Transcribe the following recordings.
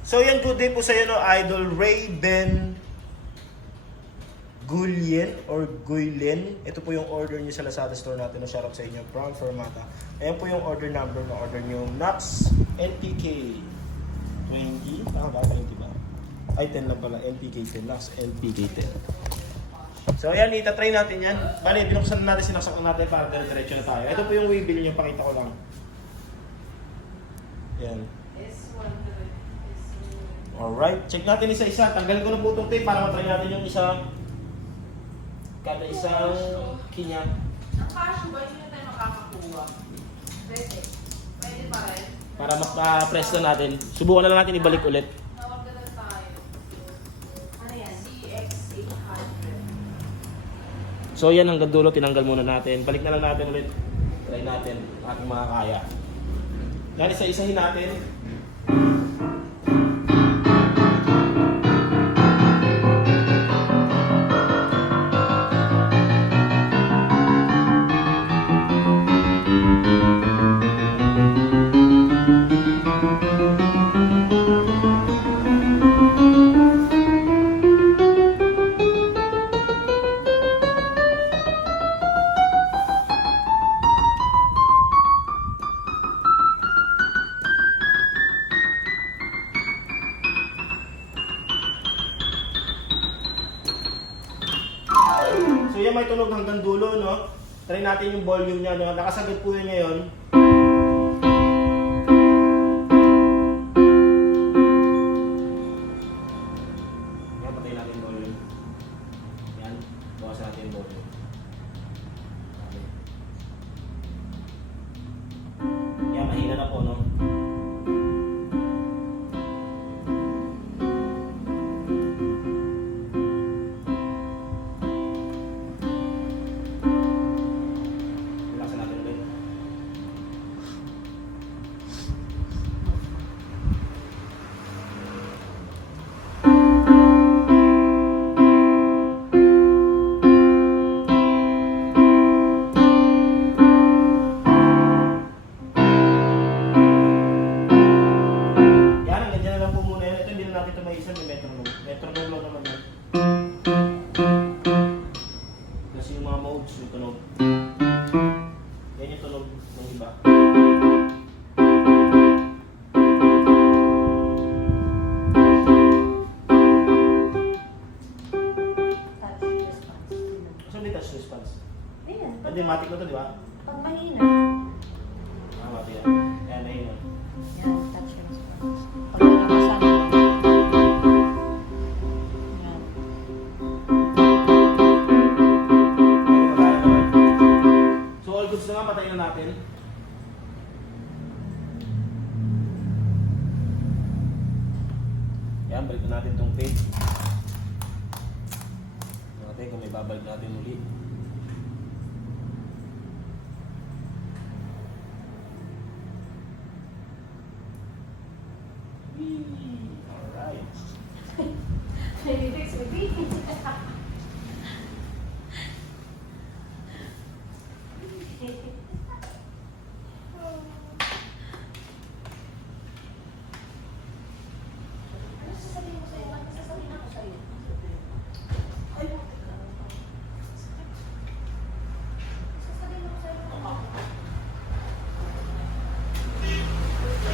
So yan, good day po sa iyo, no, Idol Ray Ben Gulyen or Guylen. Ito po yung order niyo sa Lazada store natin. No, shoutout sa inyo from Fermata. Ayan po yung order number na order niyo. Nax NPK 20. Tama ba? 20 ba? Ay, 10 lang pala. NPK 10. Nax NPK 10. So ayan, itatry natin yan. Bali, binuksan natin, sinaksak natin para dire-diretso na tayo. Ito po yung wheel niyo. Pakita ko lang. Ayan. Alright, check natin isa-isa. Tanggalin ko na po itong tape para matry natin yung isang kada isang kinya. Ang cashew ba, hindi na tayo makakakuha? Pwede. Pwede pa rin. Para mas ma-press na natin. Subukan na lang natin ibalik ulit. Tawag na lang tayo. Ano yan? CX800. So yan, hanggang dulo, tinanggal muna natin. Balik na lang natin ulit. Try natin ating makakaya. Dahil isa-isahin natin. So yan, may tunog hanggang dulo, no? Try natin yung volume niya, no? Nakasagad po yun ngayon. Yan, patay natin yung volume. Yan, bawasan natin yung volume. Yan, mahina na po, no? Relaxan natin ulit. Yan, hanggang dyan na lang po muna yan. Ito, hindi na natin ito maisan. May metronome. Metronome lang naman yan. Kasi yung mga modes, yung tunog. Yan yung tunog ng iba. Touch response. Saan may touch response? Ayan. Hindi, matic na ito, di ba? Pag mahina. Matic yan. Yan, ayun yan. Yan, touch response. Pag nakakasan. Yan. So all goods na nga, patayin na natin. Yan, balik na natin itong tape. Natin kung may babalik natin muli. Alright. Lyrics with me. Ano sasabihin mo sa'yo? Ano sasabihin ako sa'yo? Ay, sasabihin ako sa'yo.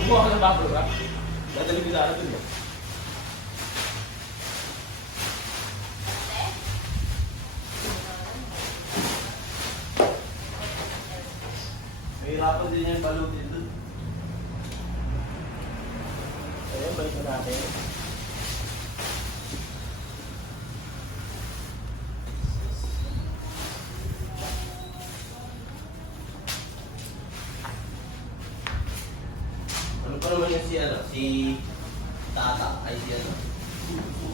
Kumuha ka ng bubble wrap. Dadali ko sa ano dun. Mahirapan din yung balutin dun. Ayan, balik na natin. Ano pa naman yung si ano? Si Tata ay si ano?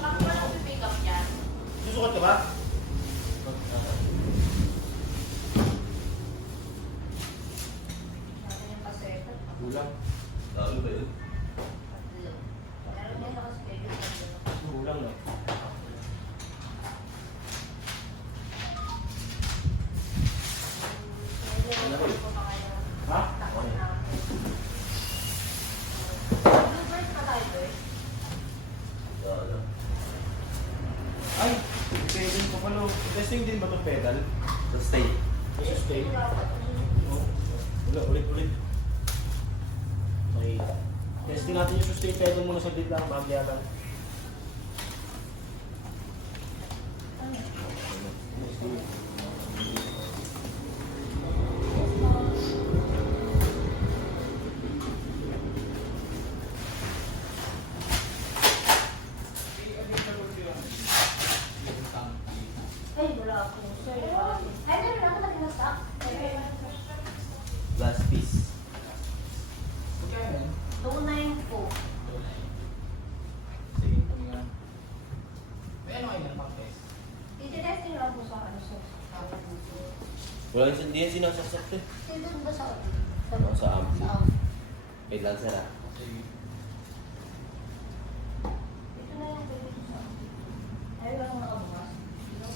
Ang walang pick up yan. Susukat ka ba? Natin yung paseta. Kulang. Ano ba yun? Meron din ako sa baby. Kulang na. Ha? Bluebird pa tayo eh. Testing din ba itong pedal? Sustain. Sustain. Ulit. Okay. Testing natin yung sustain pedal muna sa bit lang, bagyatan. Ay, wala ako. Sorry. Ay, meron ako nag-stock. Last piece. 294. Iti-testing lang po sa ano sa Wala hindi yan sinasaksak eh. Doon ba sa Sa ampli. Sa ampli. Wait lang sir ah. Ito na yung pwede sa ampli. Ay, walang nakabukas.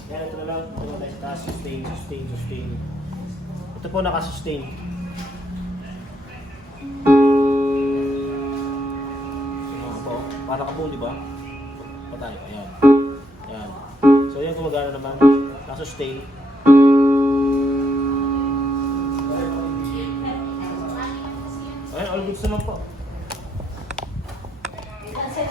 Yan, ito na lang. Ito na tayo sa taas. Sustain. Ito po naka-sustain. Ito po. Para kabuo, di ba? Patay. Ayan. Ayan. So yan gumagana naman. Naka-sustain. Ayan, all goods naman po. Ilang set?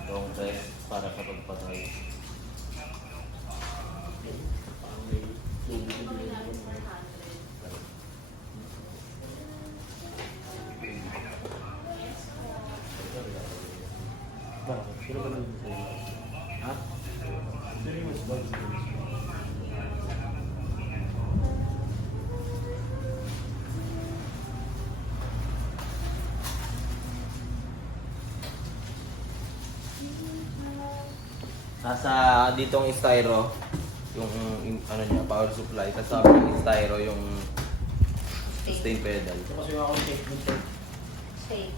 Itong test para sa pagpatay. Bakit? Sino ba nandito sa'yo? Ha? Sino yung mas bag? Nasa ditong styro, yung ano niya, power supply. Kasama ng styro yung sustain pedal. Ito kasi yung ako check dito. Stay.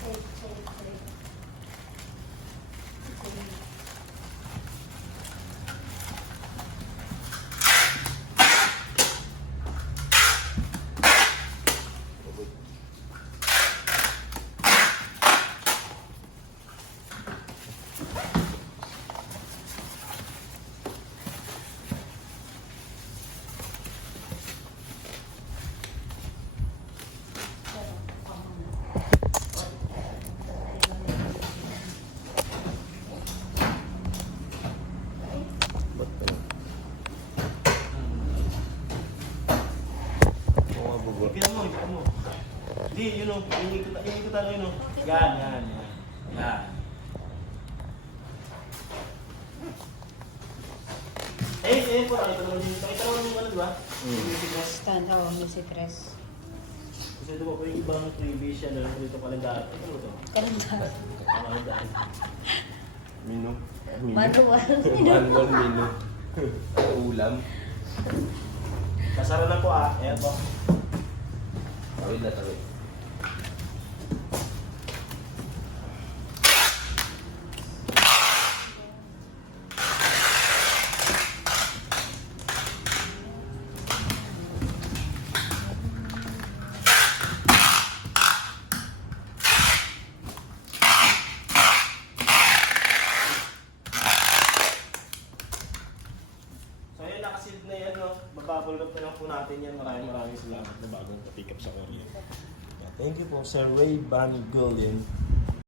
Stay. Ba't pa yun? Oo nga, bubur. Ipin mo. Hindi, yun o. Inikot ano yun o. Yan. Eh po, nakita naman yung ano, di ba? Music rest. Stand, music rest. Kasi ito po yung ibang previous yan, ano dito kalendar. Ito mo to. Kalendar. Kalendar. Mino. Manual. Manual mino. Ulam. Kasara na po Ayan po. Tawid na tawid. So yun, nakasealed na yan, no? Mabubble wrap na lang po natin yan. Maraming salamat na bagong pa-pick up sa Korea. Thank you po, Sir Ray Banigolian.